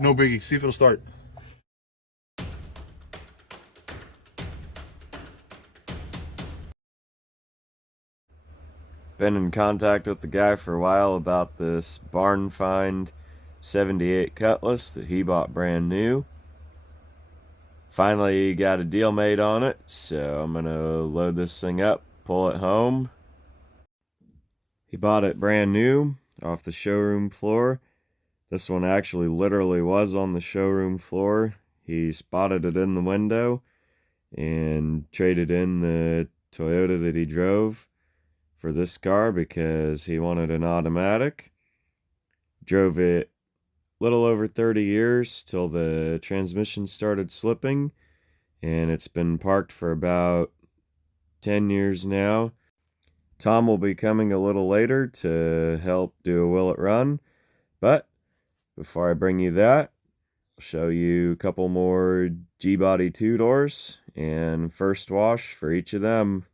No biggie. See if it'll start. Been in contact with the guy for a while about this barn find 78 Cutlass that he bought brand new. Finally got a deal made on it, so I'm gonna load this thing up, pull it home. He bought it brand new off the showroom floor. This one actually literally was on the showroom floor. He spotted it in the window and traded in the Toyota that he drove for this car because he wanted an automatic. Drove it a little over 30 years till the transmission started slipping, and it's been parked for about 10 years now. Tom will be coming a little later to help do a will it run, but before I bring you that, I'll show you a couple more G-body two-doors and first wash for each of them.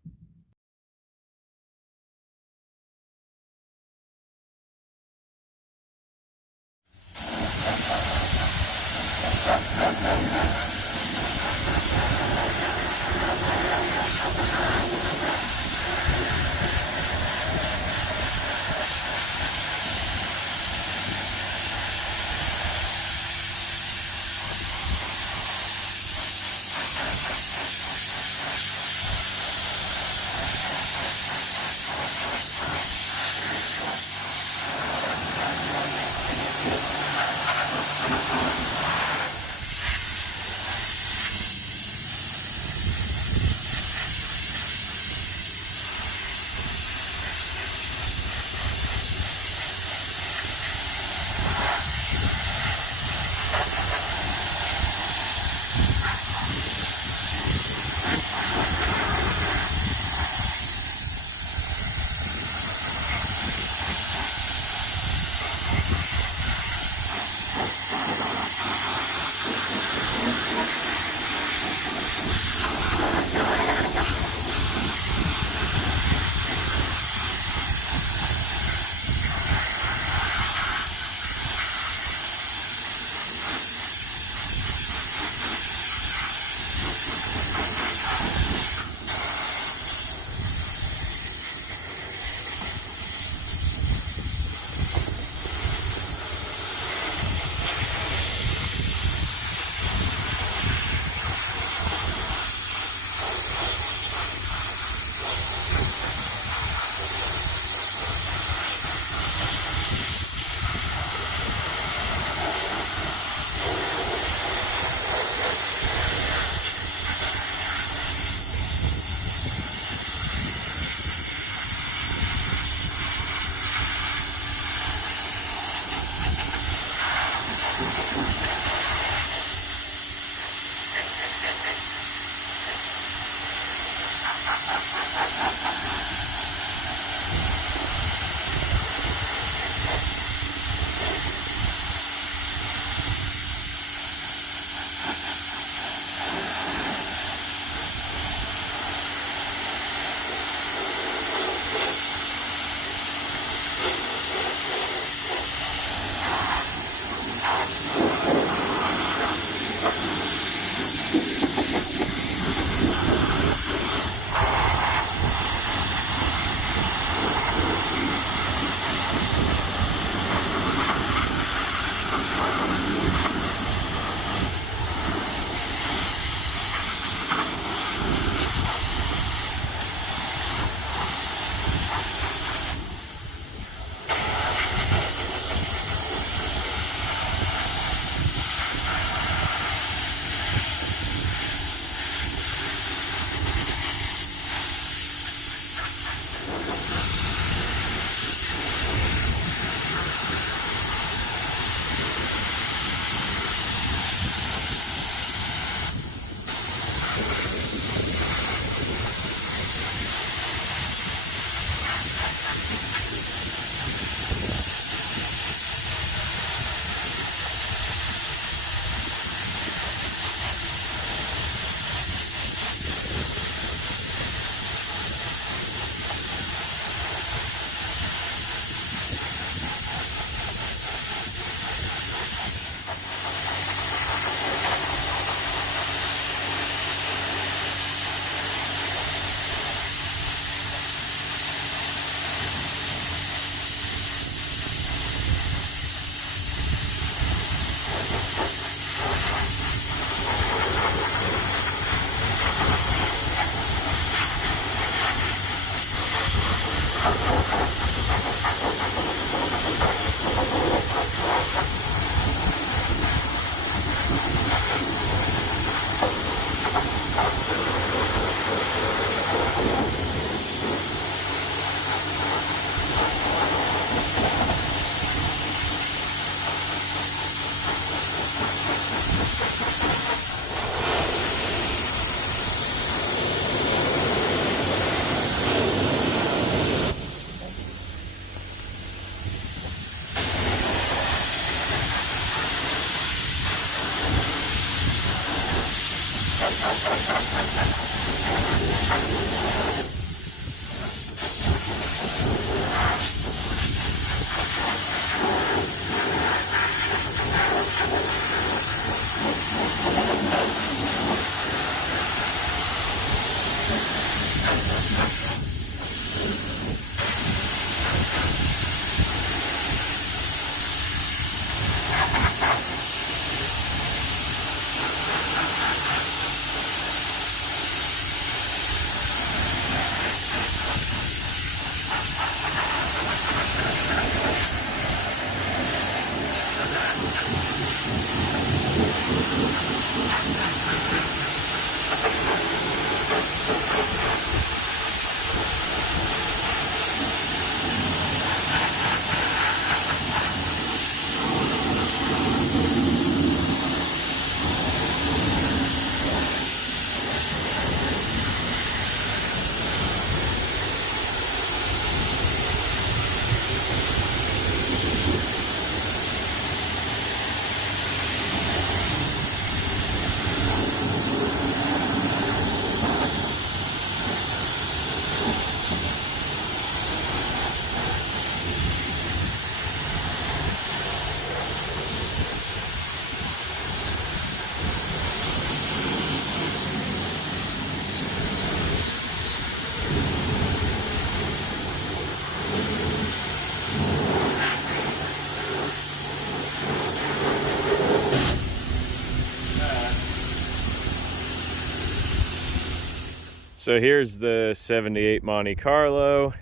So here's the 78 Monte Carlo.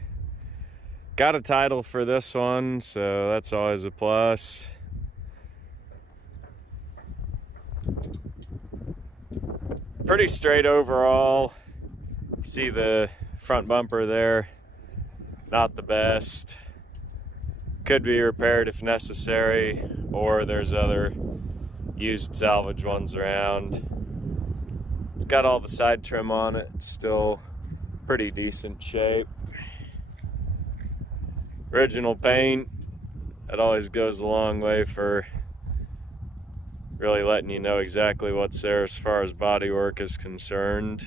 Got a title for this one, so that's always a plus. Pretty straight overall. See the front bumper there, not the best. Could be repaired if necessary, or there's other used salvage ones around. It's got all the side trim on it, it's still pretty decent shape. Original paint, that always goes a long way for really letting you know exactly what's there as far as bodywork is concerned.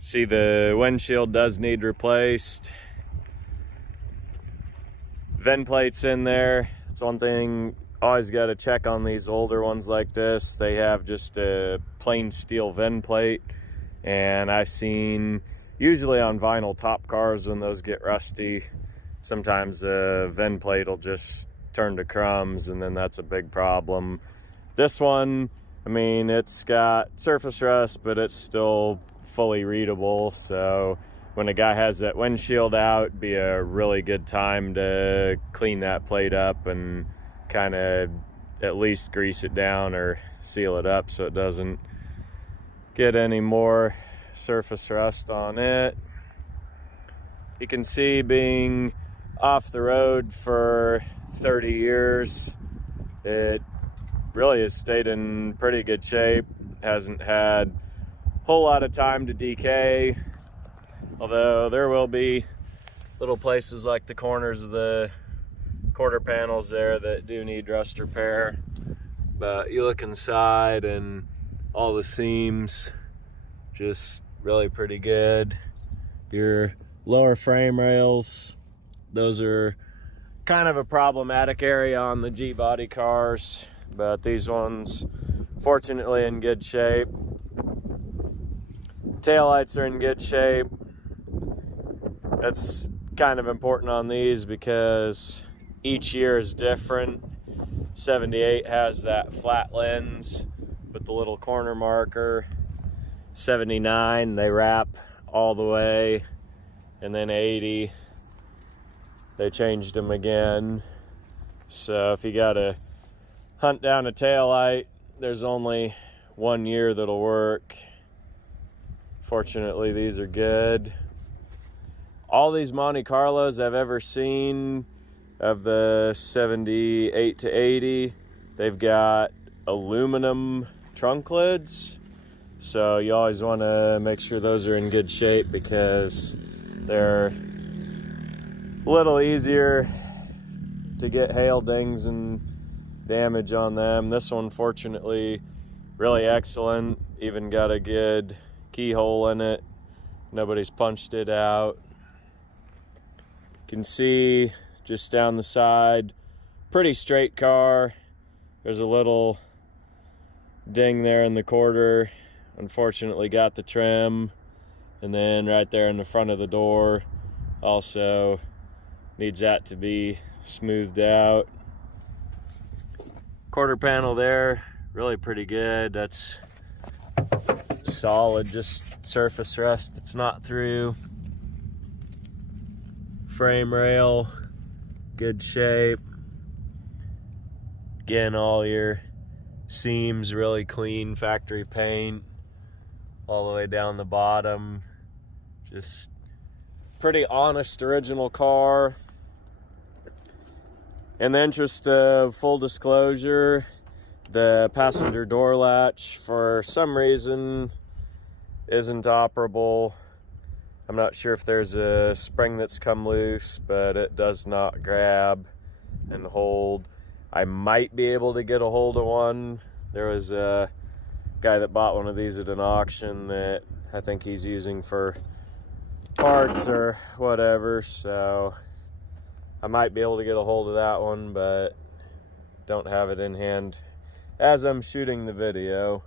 See, the windshield does need replaced. Vent plates in there. It's one thing always got to check on these older ones like this. They have just a plain steel vent plate, and I've seen usually on vinyl top cars when those get rusty, sometimes the vent plate will just turn to crumbs, and then that's a big problem. This one, I mean, it's got surface rust, but it's still fully readable, so when a guy has that windshield out, it'd be a really good time to clean that plate up and kind of at least grease it down or seal it up so it doesn't get any more surface rust on it. You can see, being off the road for 30 years, it really has stayed in pretty good shape. Hasn't had a whole lot of time to decay, although there will be little places like the corners of the quarter panels there that do need rust repair. But you look inside and all the seams just really pretty good. Your lower frame rails, those are kind of a problematic area on the G body cars, but these ones fortunately in good shape. Taillights are in good shape. That's kind of important on these because each year is different. 78 has that flat lens with the little corner marker. 79, they wrap all the way. And then 80, they changed them again. So if you gotta hunt down a taillight, there's only 1 year that'll work. Fortunately, these are good. All these Monte Carlos I've ever seen, of the 78 to 80, they've got aluminum trunk lids. So you always want to make sure those are in good shape because they're a little easier to get hail dings and damage on them. This one, fortunately, really excellent. Even got a good keyhole in it. Nobody's punched it out. You can see just down the side, pretty straight car. There's a little ding there in the quarter. Unfortunately got the trim. And then right there in the front of the door also needs that to be smoothed out. Quarter panel there, really pretty good. That's solid, just surface rust. It's not through. Frame rail, good shape. Again, all your seams really clean, factory paint all the way down the bottom. Just pretty honest original car. In the interest of full disclosure, the passenger door latch for some reason isn't operable. I'm not sure if there's a spring that's come loose, but it does not grab and hold. I might be able to get a hold of one. There was a guy that bought one of these at an auction that I think he's using for parts or whatever, so I might be able to get a hold of that one, but don't have it in hand as I'm shooting the video.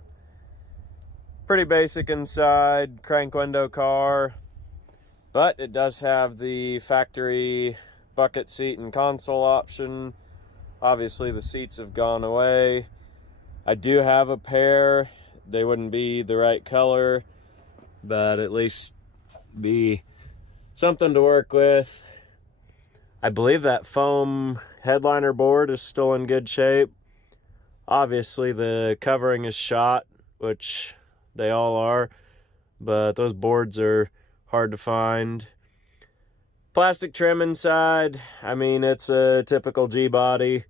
Pretty basic inside, crank window car, but it does have the factory bucket seat and console option. Obviously the seats have gone away. I do have a pair. They wouldn't be the right color, but at least be something to work with. I believe that foam headliner board is still in good shape. Obviously the covering is shot, which they all are, but those boards are hard to find. Plastic trim inside. I mean, it's a typical G-body.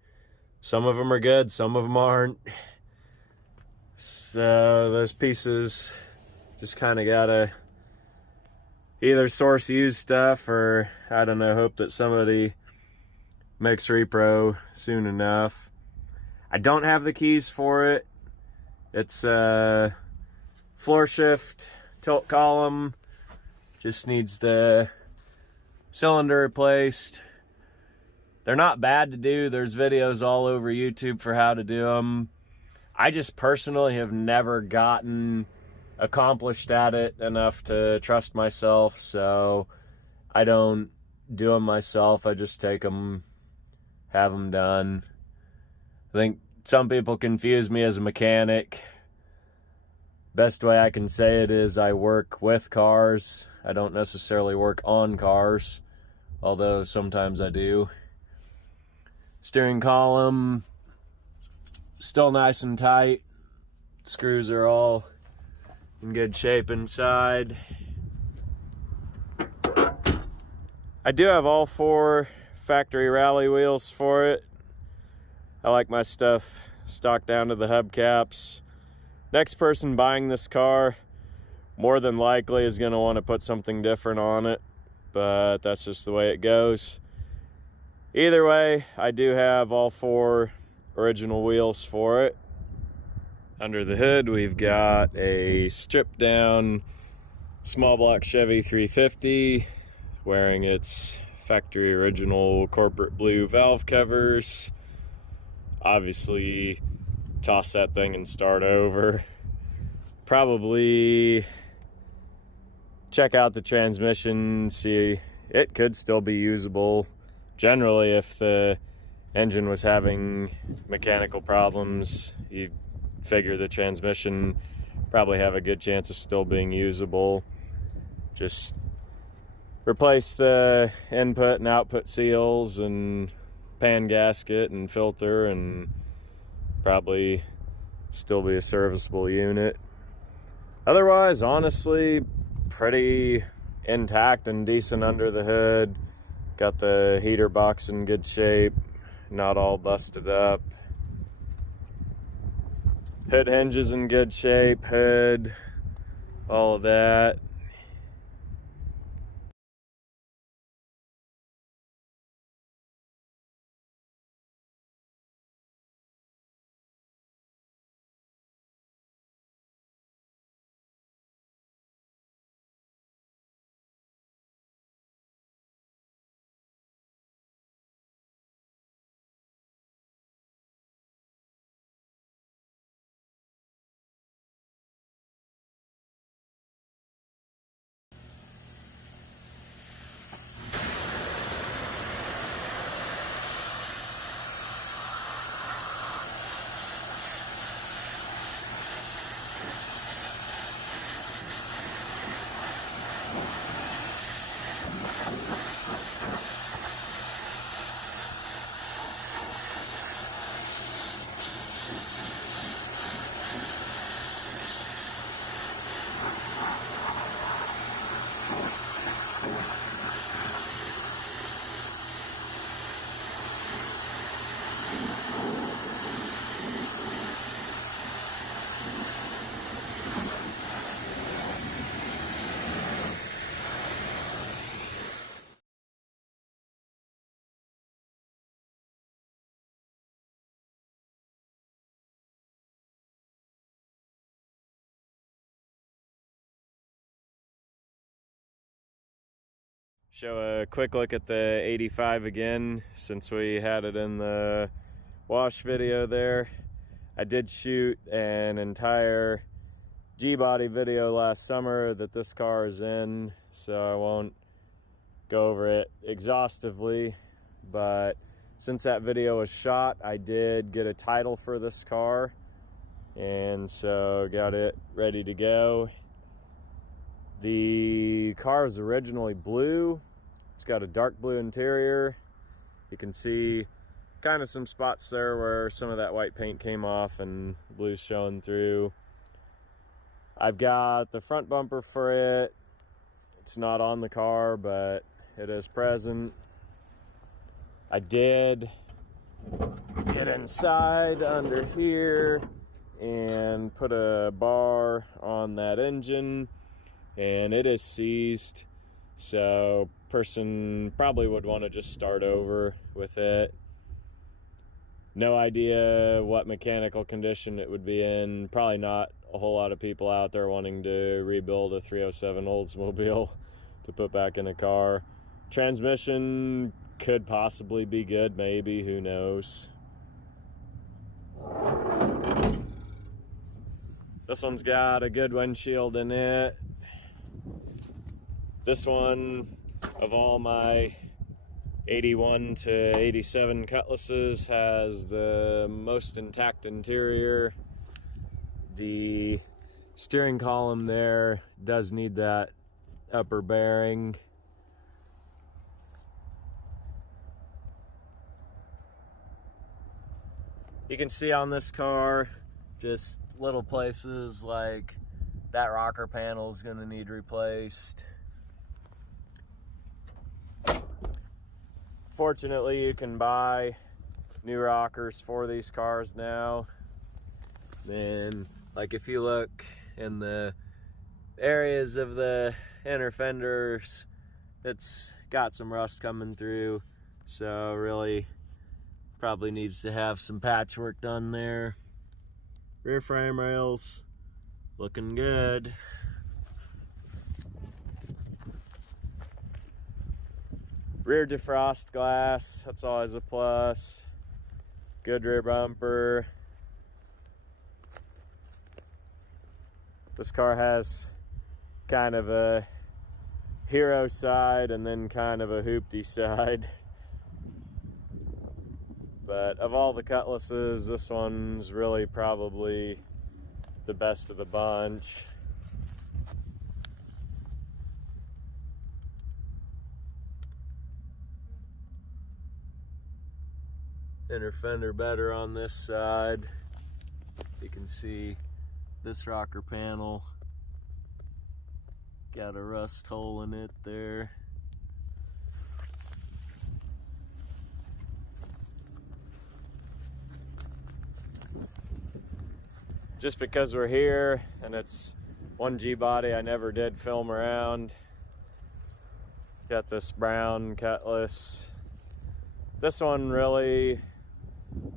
Some of them are good, some of them aren't. So those pieces just kind of gotta either source used stuff or, I don't know, hope that somebody makes repro soon enough. I don't have the keys for it. It's a floor shift tilt column. Just needs the cylinder replaced. They're not bad to do. There's videos all over YouTube for how to do them. I just personally have never gotten accomplished at it enough to trust myself, so I don't do them myself. I just take them, have them done. I think some people confuse me as a mechanic. Best way I can say it is I work with cars. I don't necessarily work on cars, although sometimes I do. Steering column, still nice and tight. Screws are all in good shape inside. I do have all 4 factory rally wheels for it. I like my stuff stocked down to the hubcaps. Next person buying this car more than likely is going to want to put something different on it, but that's just the way it goes. Either way, I do have all 4 original wheels for it. Under the hood, we've got a stripped down small block Chevy 350 wearing its factory original corporate blue valve covers. Obviously, toss that thing and start over. Probably check out the transmission, see it could still be usable. Generally, if the engine was having mechanical problems, you figure the transmission probably have a good chance of still being usable. Just replace the input and output seals and pan gasket and filter, and probably still be a serviceable unit. Otherwise, honestly, pretty intact and decent under the hood. Got the heater box in good shape, not all busted up. Hood hinge is in good shape, hood, all of that. Show a quick look at the 85 again, since we had it in the wash video there. I did shoot an entire G-body video last summer that this car is in, so I won't go over it exhaustively, but since that video was shot, I did get a title for this car, and so got it ready to go. The car is originally blue. It's got a dark blue interior. You can see kind of some spots there where some of that white paint came off and blue's showing through. I've got the front bumper for it. It's not on the car, but it is present. I did get inside under here and put a bar on that engine, and it is seized, so person probably would want to just start over with it. No idea what mechanical condition it would be in. Probably not a whole lot of people out there wanting to rebuild a 307 Oldsmobile to put back in a car. Transmission could possibly be good, maybe, who knows. This one's got a good windshield in it. This one, of all my 81 to 87 Cutlasses, has the most intact interior. The steering column there does need that upper bearing. You can see on this car just little places like that rocker panel is going to need replaced. Fortunately, you can buy new rockers for these cars now. Then, like, if you look in the areas of the inner fenders, it's got some rust coming through, so really probably needs to have some patchwork done there. Rear frame rails looking good. Rear defrost glass, that's always a plus. Good rear bumper. This car has kind of a hero side and then kind of a hoopty side. But of all the Cutlasses, this one's really probably the best of the bunch. Inner fender better on this side. You can see this rocker panel got a rust hole in it there. just because we're here and it's one G body I never did film around. Got this brown Cutlass. This one really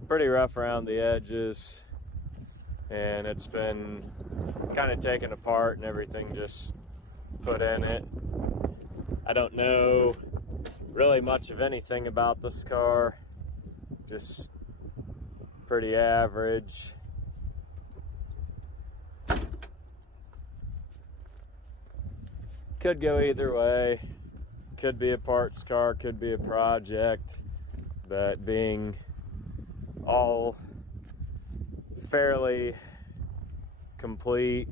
pretty rough around the edges, and it's been kind of taken apart and everything just put in it. I don't know really much of anything about this car, just pretty average. Could go either way. Could be a parts car, could be a project, but being all fairly complete,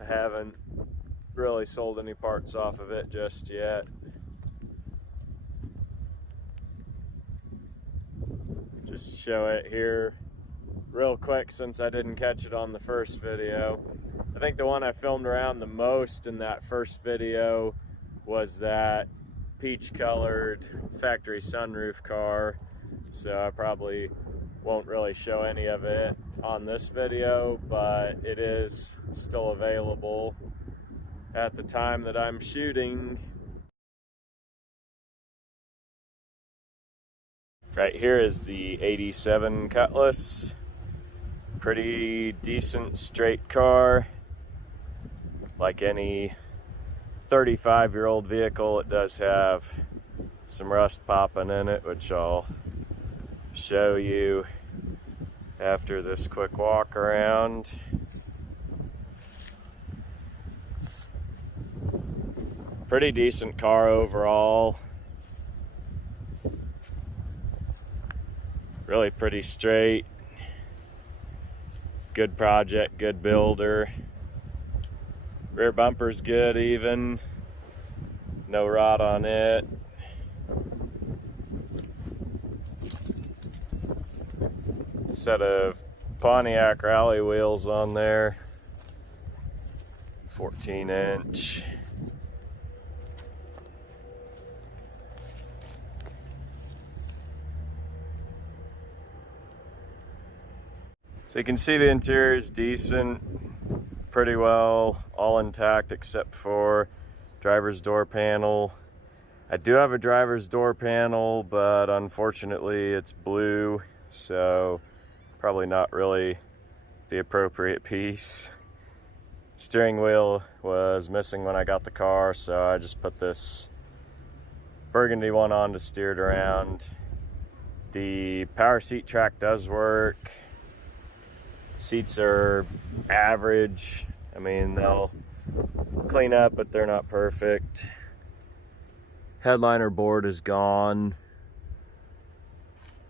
I haven't really sold any parts off of it just yet. Just show it here real quick since I didn't catch it on the first video. I think the one I filmed around the most in that first video was that peach colored factory sunroof car, so I probably won't really show any of it on this video, but it is still available at the time that I'm shooting. Right here is the 87 Cutlass. Pretty decent straight car. Like any 35-year-old vehicle, it does have some rust popping in it, which I'll show you after this quick walk around. Pretty decent car overall. Really pretty straight. Good project, good builder. Rear bumper's good even. No rot on it. Set of Pontiac rally wheels on there. 14-inch. So you can see the interior is decent, pretty well, all intact except for driver's door panel. I do have a driver's door panel, but unfortunately it's blue, so probably not really the appropriate piece. Steering wheel was missing when I got the car, so I just put this burgundy one on to steer it around. The power seat track does work. Seats are average. I mean, they'll clean up, but they're not perfect. Headliner board is gone.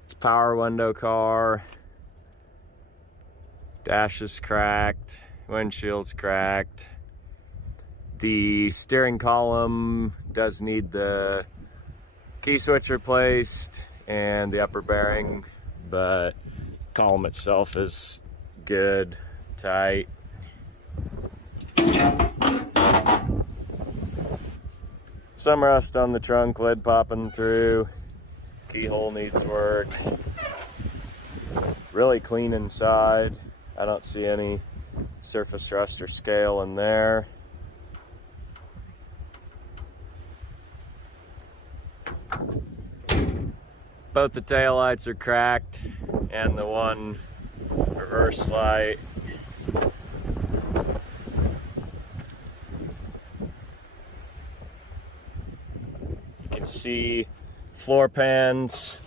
It's a power window car. Dash is cracked. Windshield's cracked. The steering column does need the key switch replaced and the upper bearing, but the column itself is good, tight. Some rust on the trunk lid popping through. Keyhole needs work. Really clean inside. I don't see any surface rust or scale in there. Both the taillights are cracked and the one reverse light. You can see floor pans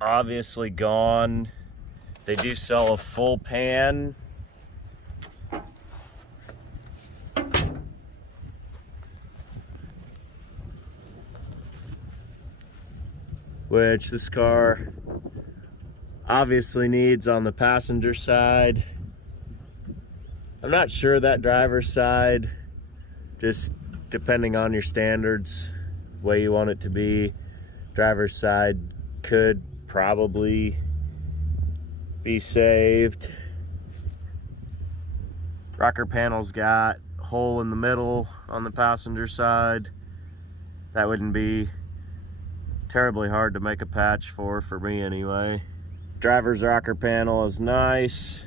obviously gone. They do sell a full pan. Which this car obviously needs on the passenger side. I'm not sure that driver's side, just depending on your standards, way you want it to be. Driver's side could probably be saved. Rocker panel's got a hole in the middle on the passenger side. That wouldn't be terribly hard to make a patch for me anyway. Driver's rocker panel is nice.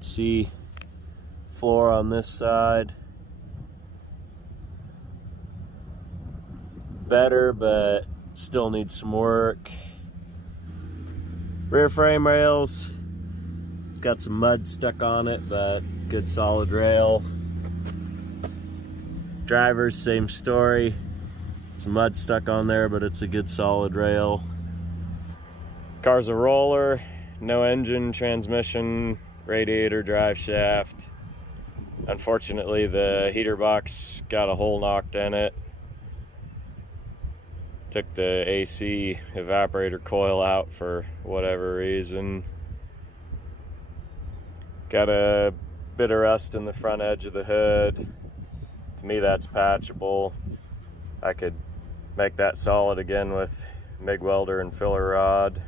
See floor on this side. Better, but still needs some work. Rear frame rails, it's got some mud stuck on it, but good solid rail. Drivers, same story. Some mud stuck on there, but it's a good solid rail. Car's a roller, no engine, transmission, radiator, drive shaft. Unfortunately, the heater box got a hole knocked in it. Took the AC evaporator coil out for whatever reason. Got a bit of rust in the front edge of the hood. To me, that's patchable. I could make that solid again with MIG welder and filler rod.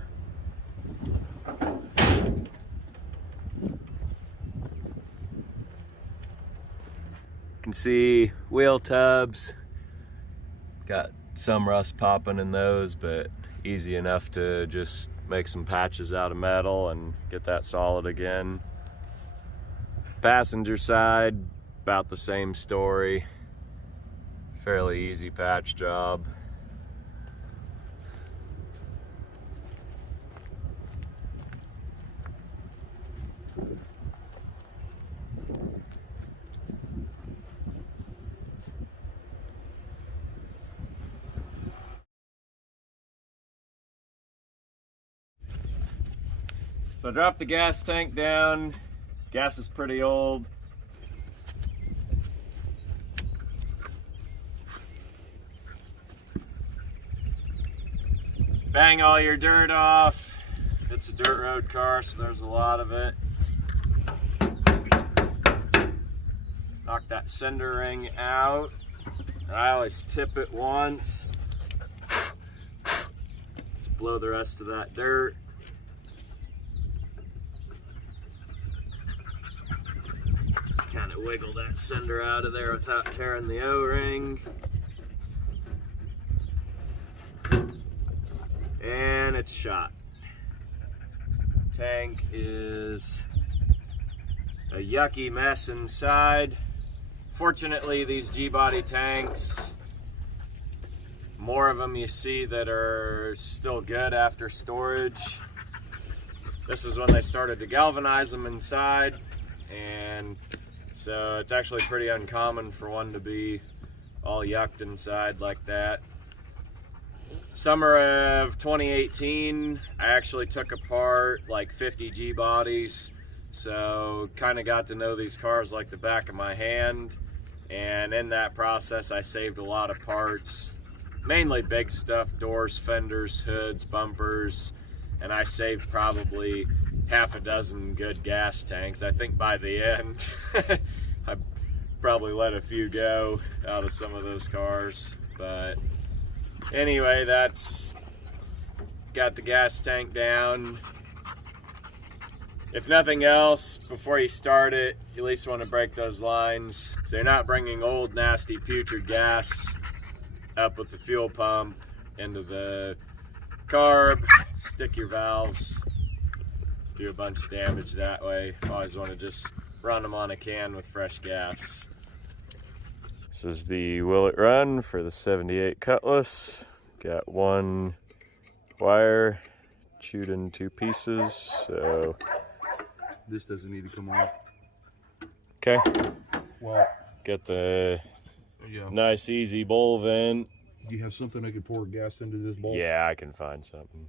You can see wheel tubs. Got some rust popping in those, but easy enough to just make some patches out of metal and get that solid again. Passenger side, about the same story. Fairly easy patch job. So I dropped the gas tank down. Gas is pretty old. Bang all your dirt off. It's a dirt road car, so there's a lot of it. Knock that sender ring out. I always tip it once. Just blow the rest of that dirt. Kind of wiggle that sender out of there without tearing the O-ring. And it's shot. Tank is a yucky mess inside. Fortunately, these G-body tanks, more of them you see that are still good after storage. This is when they started to galvanize them inside, and so it's actually pretty uncommon for one to be all yucked inside like that. Summer of 2018, I actually took apart like 50 G-bodies, so kind of got to know these cars like the back of my hand, and in that process I saved a lot of parts, mainly big stuff, doors, fenders, hoods, bumpers, and I saved probably half a dozen good gas tanks. I think by the end I probably let a few go out of some of those cars, but anyway, that's got the gas tank down. If nothing else, before you start it, you at least want to break those lines so you're not bringing old, nasty, putrid gas up with the fuel pump into the carb. Stick your valves, do a bunch of damage that way. Always want to just run them on a can with fresh gas. This is the Will It Run for the 78 Cutlass. Got one wire chewed in two pieces, so this doesn't need to come off. Okay. Well, got the nice easy bowl vent. Do you have something I could pour gas into this bowl? Yeah, I can find something.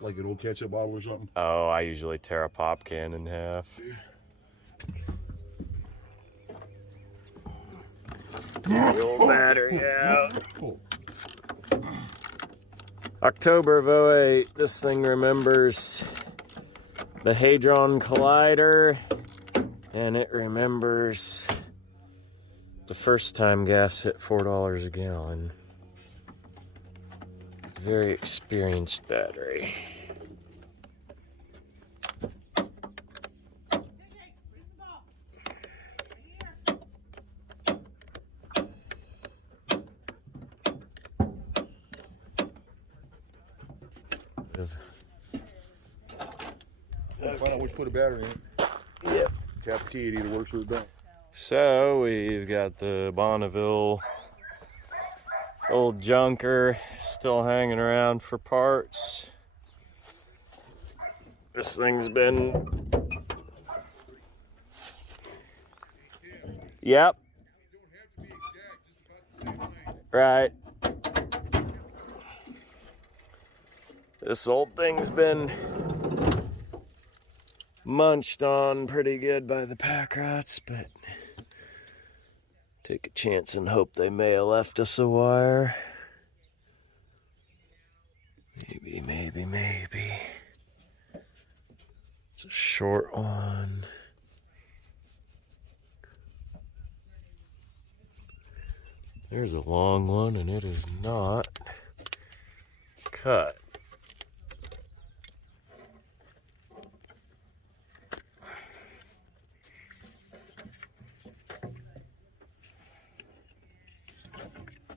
Like an old ketchup bottle or something? Oh, I usually tear a pop can in half. The old battery out. October of 08, this thing remembers the Hadron Collider, and it remembers the first time gas hit $4 a gallon. Very experienced battery. Find out which put a battery in it. Yep. Tap the key, it either works or it don't. So we've got the Bonneville old junker still hanging around for parts. This thing's been... Yep. Right. This old thing's been munched on pretty good by the pack rats, but take a chance and hope they may have left us a wire. Maybe. It's a short one. There's a long one, and it is not cut.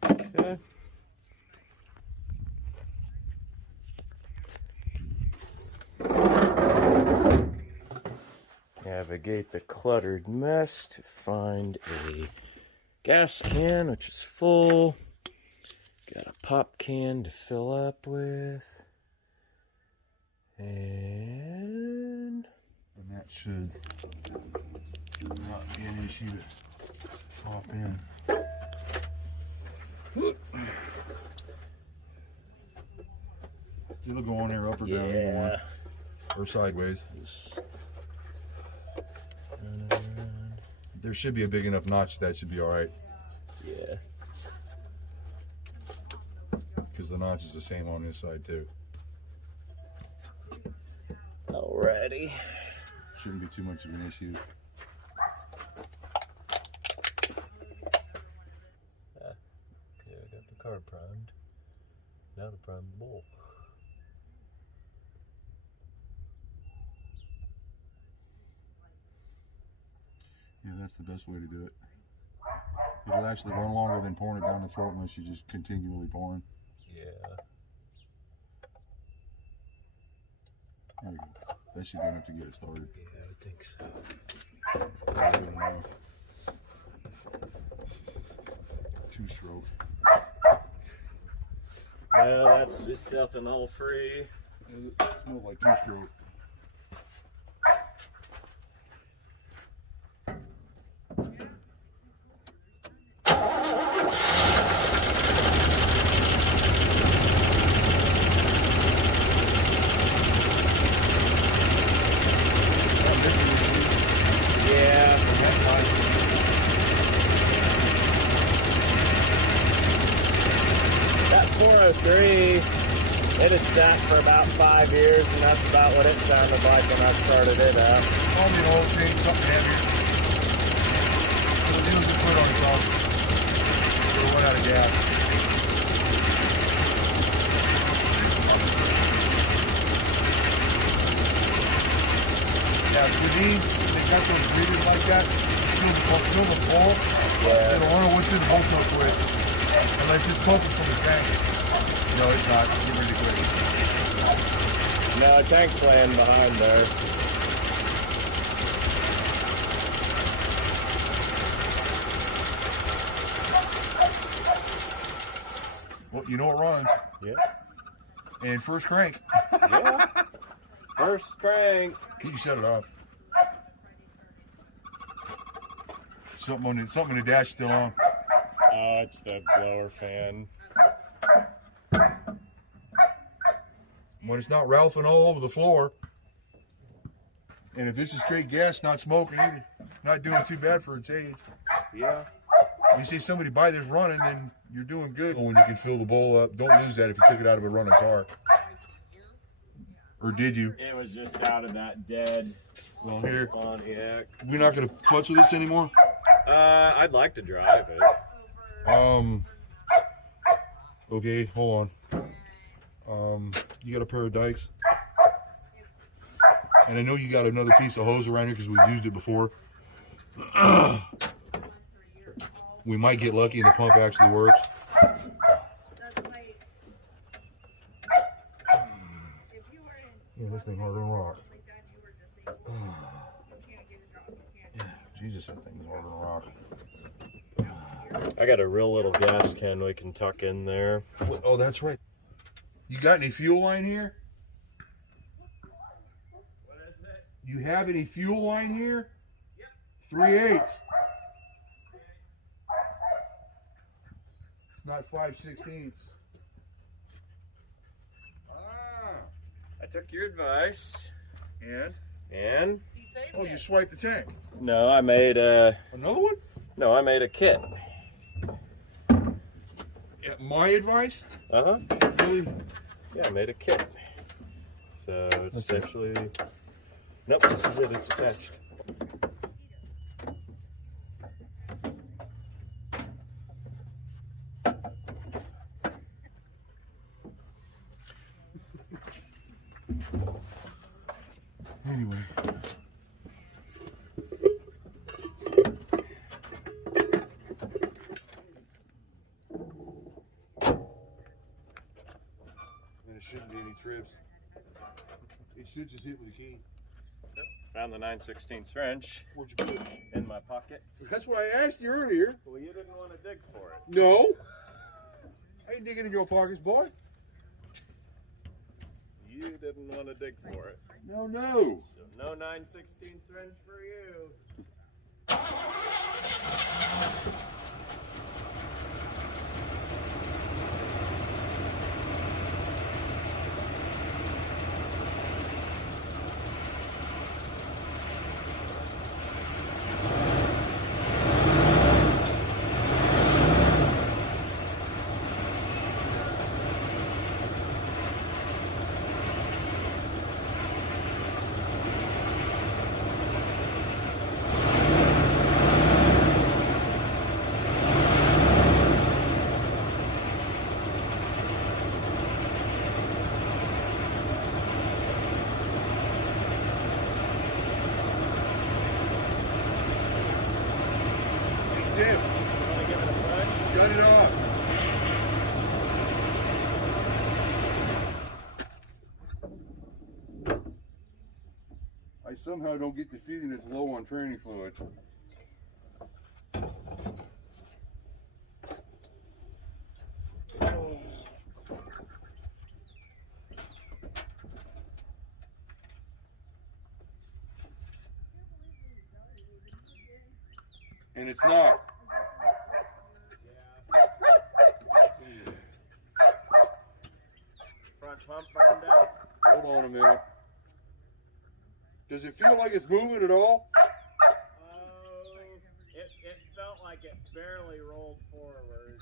Okay. Navigate the cluttered mess to find a gas can, which is full. Got a pop can to fill up with. And that should not be an issue to pop in. It'll go on there up or down, either one. Or sideways. There should be a big enough notch that should be all right. Yeah. Because the notch is the same on this side too. Alrighty. Shouldn't be too much of an issue. Okay, I got the car primed. Now to prime the bowl. Yeah, that's the best way to do it. It'll actually run longer than pouring it down the throat unless you just continually pouring. Yeah. There we go. That should be enough to get it started. Yeah, I think so. Two-stroke. No, that's just ethanol free. It smells like two-stroke. That 403, it had sat for about 5 years, and that's about what it sounded like when I started it up. Probably an oil change, something heavier. It'll just put on itself. It'll run out of gas. Yeah, with these, they got those breathers like that. Fill the bowl. Yeah. It'll run once in the bowl so quick. Unless it's pumping from the tank. No, it's not. Get ready to quit. No, tank's laying behind there. Well, you know it runs. Yeah. And first crank. Yeah. First crank. You can shut it off. Something in the dash still on. Oh, it's the blower fan. When it's not ralphing all over the floor. And if this is straight gas, not smoking either. Not doing too bad for its age. Yeah. You see somebody buy this running, then you're doing good. When you can fill the bowl up, don't lose that if you took it out of a running car. Or did you? It was just out of that dead Well, here, Pontiac. we're not going to futz with this anymore. I'd like to drive it. Okay, hold on. You got a pair of dikes. And I know you got another piece of hose around here because we've used it before. We might get lucky and the pump actually works. Yeah, this thing hard on rock. Jesus, that thing's harder than a rock. I got a real little gas can we can tuck in there. Oh, that's right. You got any fuel line here? What is it? You have any fuel line here? Yep. 3/8. It's not 5/16. Ah. I took your advice. And? Oh, you swiped the tank. No, I made a... Another one? No, I made a kit. Yeah, my advice? Uh-huh. Really? Yeah, I made a kit. So it's actually... Nope, this is it. It's attached. Anyway. There shouldn't be any trips. It should just hit with a key. Yep. Found the 9/16 wrench. Where'd you put it? In my pocket. That's what I asked you earlier. Well, you didn't want to dig for it. No. I ain't digging in your pockets, boy. You didn't want to dig for it. No, no. So no 9/16 wrench for you. Tim, Want to give it a push? shut it off. I somehow don't get the feeling it's low on training fluid. And it's not. Front pump burned out. Hold on a minute. Does it feel like it's moving at all? Oh, it felt like it barely rolled forward.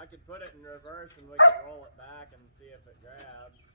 I could put it in reverse and we could roll it back and see if it grabs.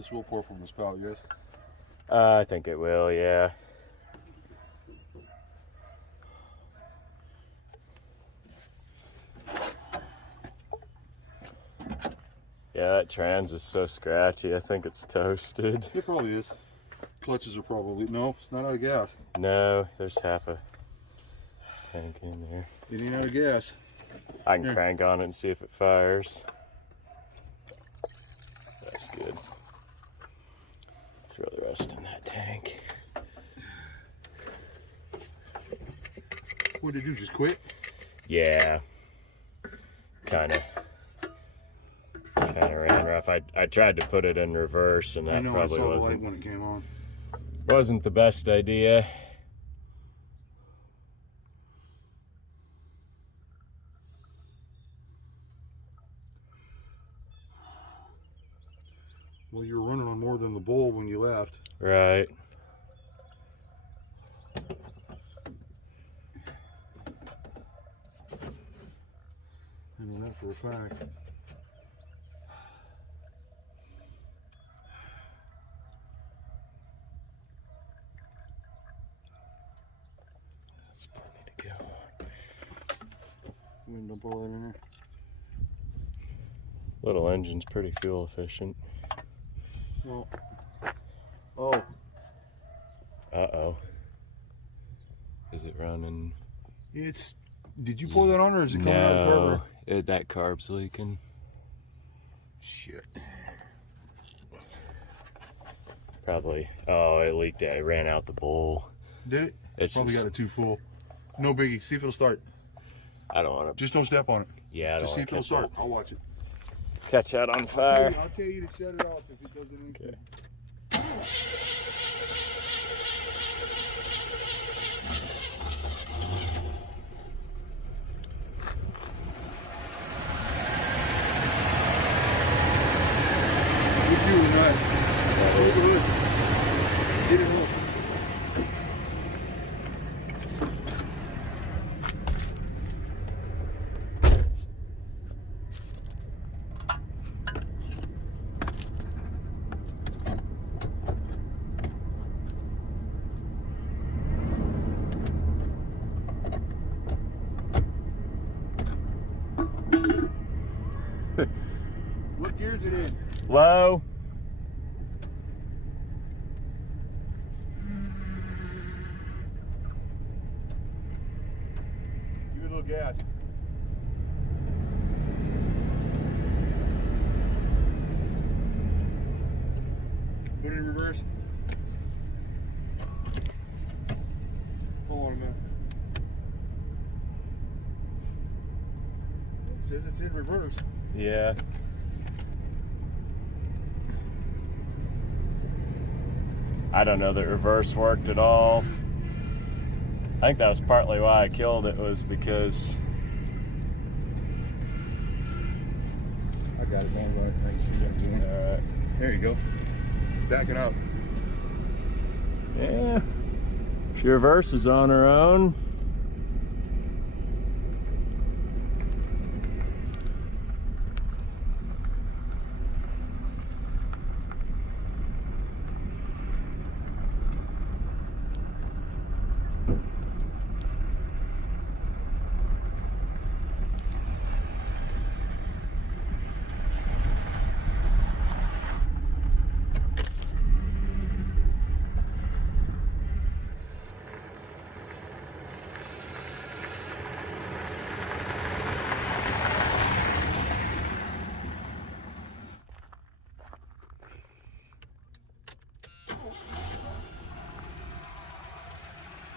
This will pour from the spout, yes? I think it will, yeah. Yeah, that trans is so scratchy. I think it's toasted. It probably is. Clutches are probably, no, it's not out of gas. No, there's half a tank in there. It ain't out of gas. I can crank on it and see if it fires. That's good. Throw the rest in that tank. What did you do, just quit? Yeah. Kinda ran rough. I tried to put it in reverse and that I know, probably I saw the light wasn't when it came on. the best idea. Well, you were running on more than the bowl when you left. Right. I know that for a fact. That's plenty to go. You dump all that in there? Little engine's pretty fuel efficient. Well, oh. Uh-oh. Is it running? It's, did you pour that on or is it coming out of the carburetor? That carb's leaking. Shit. Probably. Oh, it leaked out. It ran out the bowl. Did it? It's probably just, got it too full. No biggie. See if it'll start. I don't want to. Just don't step on it. Yeah, I don't Just see want if it'll to start. I'll watch it. catch that on fire. I'll tell you to shut it off if it doesn't anything. Okay. Good you tonight. Look at this. Get it hooked. What gear is it in? Low. Give it a little gas. Put it in reverse. Hold on a minute. It says it's in reverse. Yeah. I don't know that reverse worked at all. I think that was partly why I killed it, was because I got it going right. I can see what I'm doing. alright. There you go. Backing up. Yeah. She reverses on her own.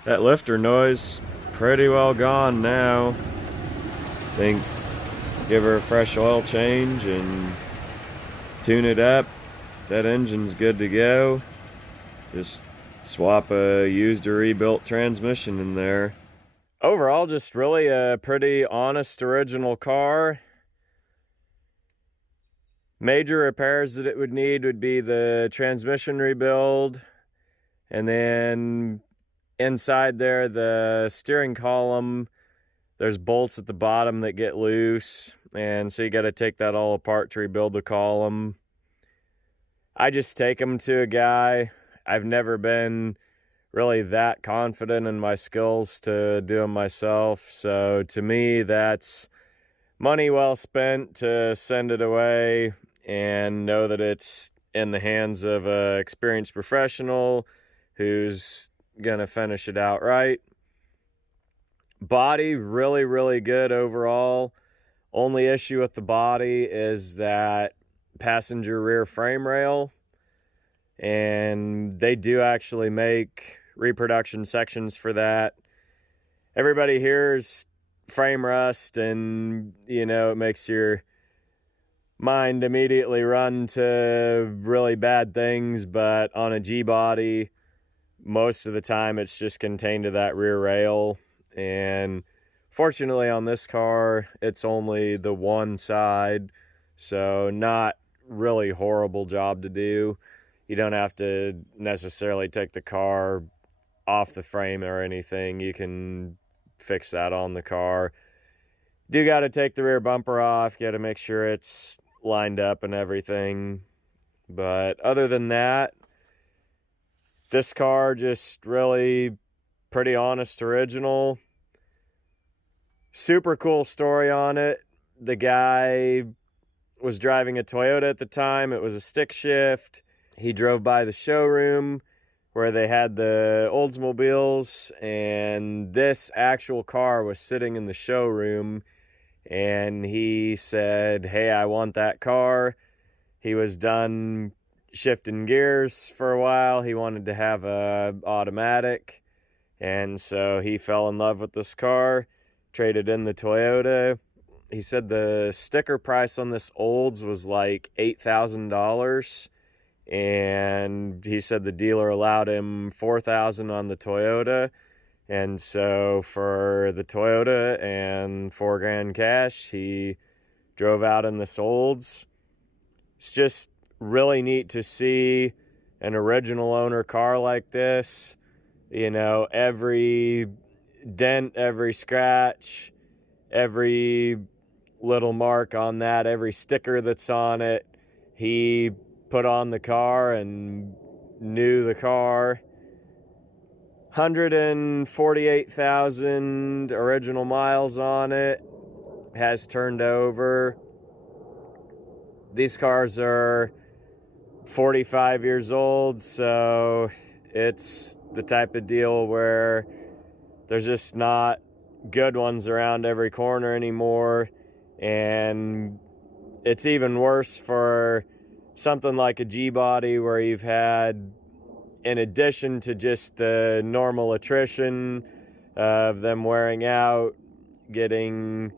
That lifter noise pretty well gone now. Think give her a fresh oil change and tune it up. That engine's good to go. Just swap a used or rebuilt transmission in there. Overall, just really a pretty honest original car. Major repairs that it would need would be the transmission rebuild, and then inside there, the steering column, there's bolts at the bottom that get loose, and so you got to take that all apart to rebuild the column. I just take them to a guy. I've never been really that confident in my skills to do them myself. So to me, that's money well spent to send it away and know that it's in the hands of an experienced professional who's going to finish it out right. Body, really, really good overall. Only issue with the body is that passenger rear frame rail, and they do actually make reproduction sections for that. Everybody hears frame rust and, you know, it makes your mind immediately run to really bad things, but on a G-body, most of the time it's just contained to that rear rail. And fortunately on this car, it's only the one side, so not really horrible job to do. You don't have to necessarily take the car off the frame or anything. You can fix that on the car. Do got to take the rear bumper off, got to make sure it's lined up and everything. But other than that, this car just really pretty honest original. Super cool story on it. The guy was driving a Toyota at the time. It was a stick shift. He drove by the showroom where they had the Oldsmobiles, and this actual car was sitting in the showroom, and he said, hey, I want that car. He was done shifting gears for a while. He wanted to have a automatic, and so he fell in love with this car, traded in the Toyota. He said the sticker price on this Olds was like $8,000, and he said the dealer allowed him $4,000 on the Toyota. And so for the Toyota and $4,000 cash, he drove out in this Olds. It's just really neat to see an original owner car like this. You know, every dent, every scratch, every little mark on that, every sticker that's on it, he put on the car and knew the car. 148,000 original miles on it, has turned over. These cars are 45 years old, so it's the type of deal where there's just not good ones around every corner anymore. And it's even worse for something like a G-body where you've had, in addition to just the normal attrition of them wearing out, getting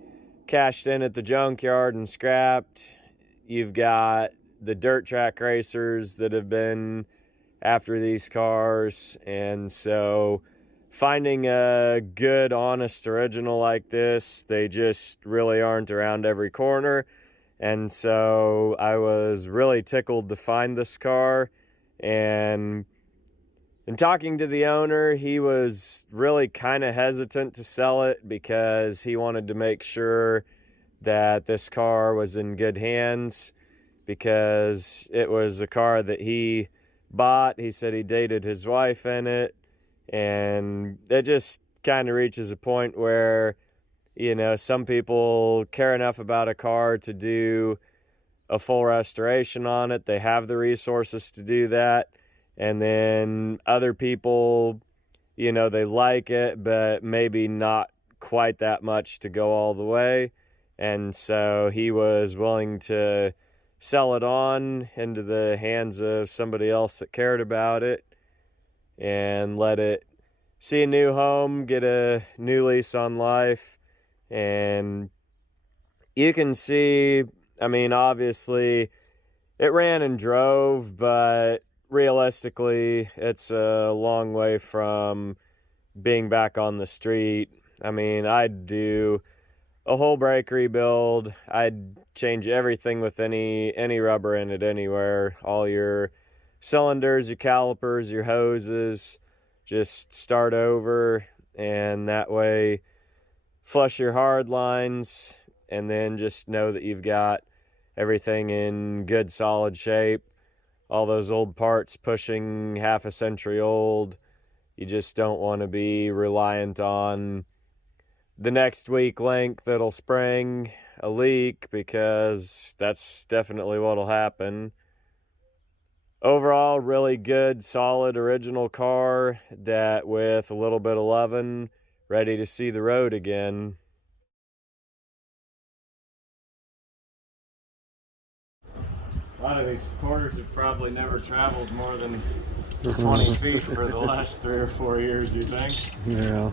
cashed in at the junkyard and scrapped, you've got the dirt track racers that have been after these cars. And so finding a good, honest original like this, they just really aren't around every corner. And so I was really tickled to find this car. And in talking to the owner, he was really kind of hesitant to sell it because he wanted to make sure that this car was in good hands, because it was a car that he bought. He said he dated his wife in it. And it just kind of reaches a point where, you know, some people care enough about a car to do a full restoration on it. They have the resources to do that. And then other people, you know, they like it, but maybe not quite that much to go all the way. And so he was willing to sell it on into the hands of somebody else that cared about it and let it see a new home, get a new lease on life. And you can see, I mean, obviously it ran and drove, but realistically it's a long way from being back on the street. I mean, I'd do a whole brake rebuild. I'd change everything with any rubber in it anywhere. All your cylinders, your calipers, your hoses, just start over, and that way flush your hard lines, and then just know that you've got everything in good solid shape. all those old parts pushing half a century old. You just don't want to be reliant on the next weak link that'll spring a leak, because that's definitely what'll happen. Overall, really good, solid, original car that with a little bit of loving, ready to see the road again. A lot of these quarters have probably never traveled more than 20 feet for the last 3 or 4 years, you think? Yeah.